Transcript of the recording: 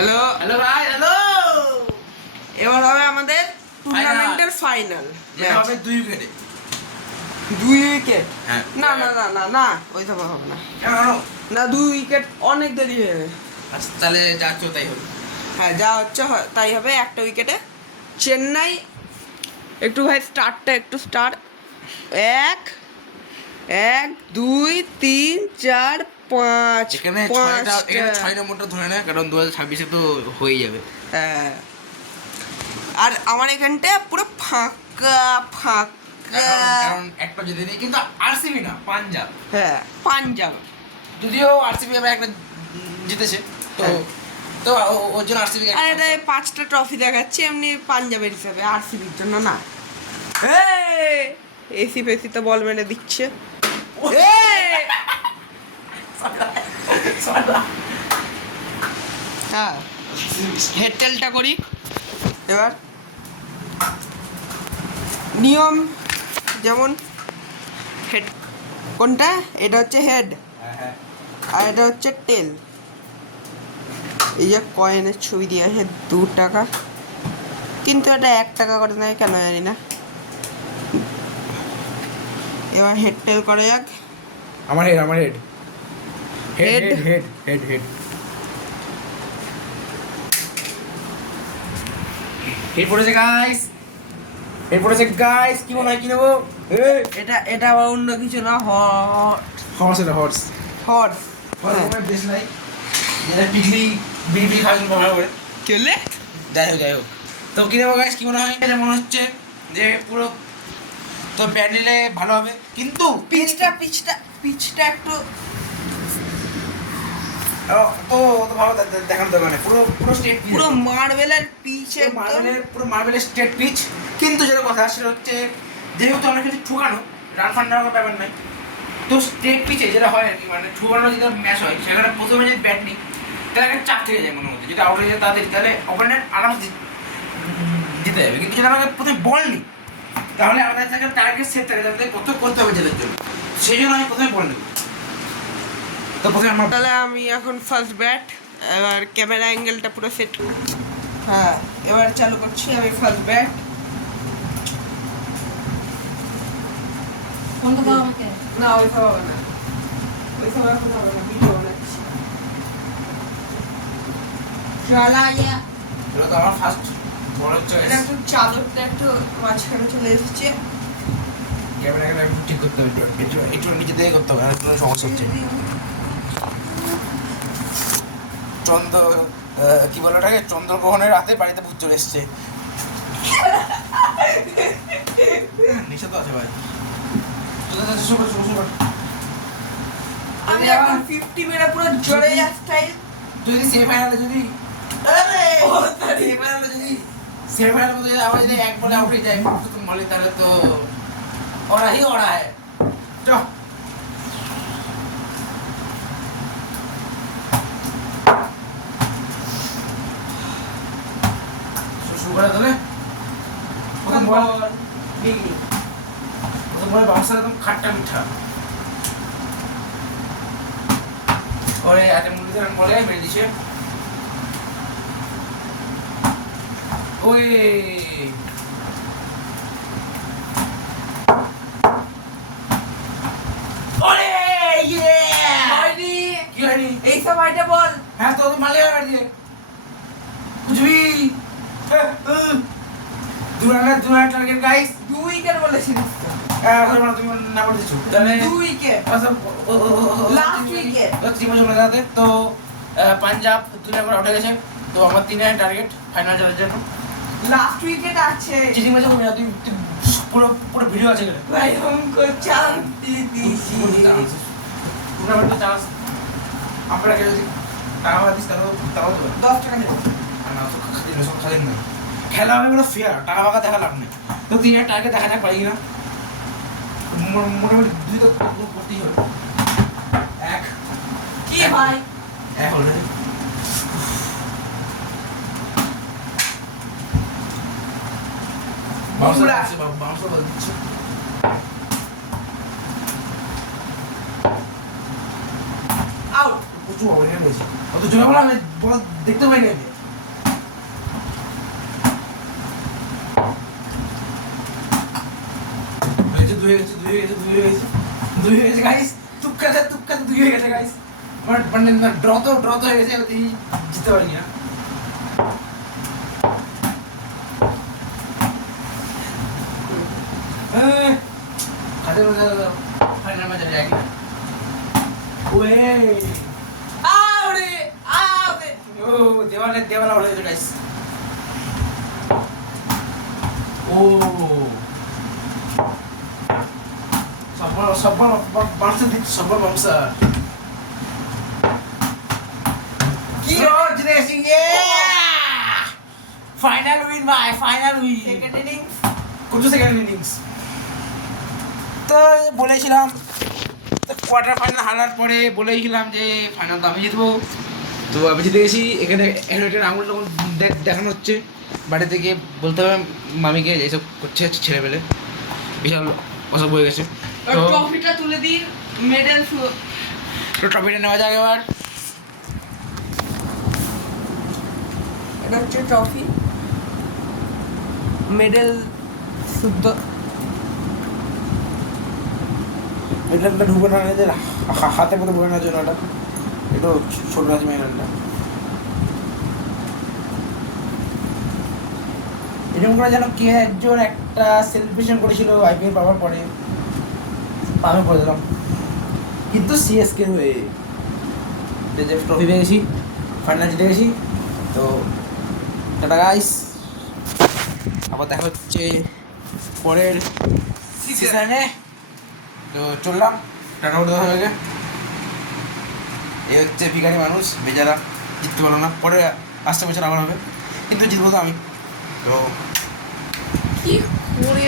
Hello hello ভাই, hello. এবার হবে আমাদের টুর্নামেন্টের ফাইনাল এটা হবে 2 উইকেটে। 2 উইকেট? হ্যাঁ। না না না না না, ওই সব হবে না। কেন? না, 2 উইকেট অনেক দেরি হয়ে যাবে। আচ্ছা, তাহলে যাচ্ছ তাই হবে। হ্যাঁ, যা হচ্ছে তাই হবে। একটা উইকেটে চেন্নাই। একটু ভাই স্টার্টটা একটু স্টার্ট। 1 1 2 3 4 5 এখানে 6 নম্বরটা ধরে নেয়, কারণ 2026-এ তো হয়ে যাবে। হ্যাঁ, আর আমার এখানটা পুরো ফাঁকা ফাঁকা। কারণ একটা যদি নেই, কিন্তু আরসিবি না, পাঞ্জাব। হ্যাঁ, পাঞ্জাব। যদিও আরসিবি এবার একটা জিতেছে, তো হ্যাঁ। তো ওর জন্য আরসিবি। আর এটা 5টা ট্রফি দেখাচ্ছি এমনি পাঞ্জাবের হিসাবে, আরসিবির জন্য না। এসি ফেসি তো বল মেরে দিচ্ছে। হ্যাঁ, হেডটেলটা করি এবার। নিয়ম যেমন হেড কোনটা, এটা হচ্ছে হেড আর এটা হচ্ছে টেল। এই যে কয়েনের ছবি দিয়ে আছে 2 টাকা, কিন্তু এটা 1 টাকা করে নেয় কেন জানি না। এবার হেড টেল করে যাক। আমার head head Head. Head head head head পড়েছে গাইস, হেড পড়েছে গাইস। কি মনে হয় কি নেবো? এটা আবার অন্য কিছু না, হর্স, এটা হর্স। হর্স। আমার বেশ নাই, যেটা পিকলি বিড়ি খাওয়ার জন্য ব্যবহার করে। কি হলে? যাই হোক, তো কি নেবো গাইস? কি মনে হয়? এটা মনে হচ্ছে যে পুরো তো ব্যাট নিলে ভালো হবে, কিন্তু পিচটা একটু তো ভালো দেখানো দরকার নেই। পুরো পুরো স্টেট পিচ, পুরো মার্বেলের পিচ, পুরো মার্বেলের স্টেট পিচ। কিন্তু যেটা কথা সেটা হচ্ছে, যেহেতু আমরা কিছু ঠুকানো রান ফান নেওয়ার ব্যাপার নাই, তো স্টেট পিচে যেটা হয় আর কি, মানে ঠুকানো যেটা ম্যাচ হয়, সেখানে প্রথমে যদি ব্যাট নিই তাহলে একটা চাপ থেকে যায় মনের মধ্যে, যেটা আউট হয়ে যায় তাদের, তাহলে অপোনেন্ট আরামসে জিতে যাবে। কিন্তু যদি আমাকে প্রথমে বল নিই, তাহলে আমাদের কাছে টার্গেট সেট থাকে, যাতে কত করতে হবে জেতার জন্য। সেই জন্য আমি প্রথমে বল নেব। তো প্রথমে আমার তাহলে আমি এখন ফার্স্ট ব্যাট। এবার ক্যামেরা অ্যাঙ্গেলটা পুরো সেট। হ্যাঁ, এবার চালু করছি আমি ফার্স্ট ব্যাট। কোনটা দাও আমাকে? না, ওই সব হবে না, ওই সব এখন হবে না, ভিডিও বানাচ্ছি। চালাইয়া এটা তো আমার ফার্স্ট বল চয়েস। এটা একটু চাদরটা একটু মাঝখানে চলে এসেছে। ক্যামেরাটা একটু ঠিক করতে হবে, একটু নিচে দিয়ে করতে হবে, কোনো সমস্যা হচ্ছে। কি বলে ওটাকে, চন্দ্রগ্রহণের রাতে বাড়িতে ভূত চলে এসছে। নিচে তো আছে ভাই। আমি এখন 50 মেরে পুরো জোরে স্টাইল। যদি সেমিফাইনালে যদি সেমিফাইনালের মধ্যে যদি আবার যদি এক বলে আউট হয়ে যায় মলে, তাহলে তো ওরা হয়। চল শুরু করে তাহলে। প্রথম বল বাউন্সার একদম খাট্টা মিঠা ওরে এত মুরগি বলে মেরে দিছে। ওই ওরে ইয়ে হয়নি। কি হয়নি? এই সব আইটা বল। হ্যাঁ, তো মালে মার দিয়ে বুঝবি। দু রান টার্গেট গাইস। 2 উইকেট বলেছিস তো? তুমি না বলে দিচ্ছ তাহলে 2 উইকেট লাস্ট উইকেট। তো পাঞ্জাব 2 রান আউট হয়ে গেছে, তো আমার 3 রান টার্গেট ফাইনাল জেতার জন্য। লাস্ট উইকেট আছে। চিটিং ম্যাচে করবি না তুই, পুরো পুরো ভিডিও আছে এখানে। ভাই हमको চান্স দিয়েছি। টুর্নামেন্টে চান্স আমরা যদি টাকা দিস তাও দেবে। 10 টাকা দেবো। না, সব খাদিন না, খেলা হবে পুরো ফেয়ার, টাকা ফাঁকা দেখা লাভ নেই। তো 3 রান টার্গেট দেখা যাক পারি কিনা। মোটামুটি 2 তো করতেই হবে। কি ভাই? এক অলরেডি। বাউন্সার বল দিচ্ছে। আউট। প্রচুর অবহেলা হয়েছে, অত জোরে বলা আমি বল দেখতে পাই না। দুই হয়ে গেছে গাইস, তুক্কাতে দুই হয়ে গেছে গাইস। মানে ড্র তো হয়ে গেছে, জিততে পারিনি না। হাতের মধ্যে ফাইনাল ম্যাচ আর একই না। ওয়ে ও দেওয়ালা হয়ে গেছে গাইস। ও সব্বর বাউন্সার দিচ্ছে, সব্বর বাউন্সার। কি জিতে গেছি, ফাইনাল উইন ভাই, ফাইনাল উইন। সেকেন্ড ইনিংস কত সেকেন্ড ইনিংস তো বলেছিলাম, তো কোয়ার্টার ফাইনাল হারার পরে বলেছিলাম যে ফাইনাল তো আমি জিতবো। তো আমি জিতে গেছি। এখানে একটা আঙুল তখন দেখানো হচ্ছে, বাড়ি থেকে বলতে হবে মামিকে এইসব করছে ছেলেবেলে, বিশাল অসুখ হয়ে গেছে। তো ট্রফিটা তুলে দিন, মেডেল। ট্রফিটা নেওয়া যাক এবার। এটা হচ্ছে ট্রফি, মেডেল শুদ্ধ। মেডেলটা ঢুকে না এদের হাতে মতো ঢুকে নেওয়ার জন্য ওটা একটু ছোট আছে মেডেলটা। এরকম করে যেন কে একজন একটা সেলিব্রেশন করেছিল আইপিএল পাওয়ার পরে, আমি করে দিলাম কিন্তু সিএসকে হয়ে ট্রফি পেয়ে গেছি, ফাইনাল জিতে গেছি। তো টাটা গাইস, আবার দেখা হচ্ছে পরের সিজনে। তো চললাম, টাটা উঠে দেখা হয়ে। এই হচ্ছে ভিখারি মানুষ বেচারা, জিততে পারলো না। পরে আসতে বছর আবার হবে, কিন্তু জিতবো তো আমি। তো কি করে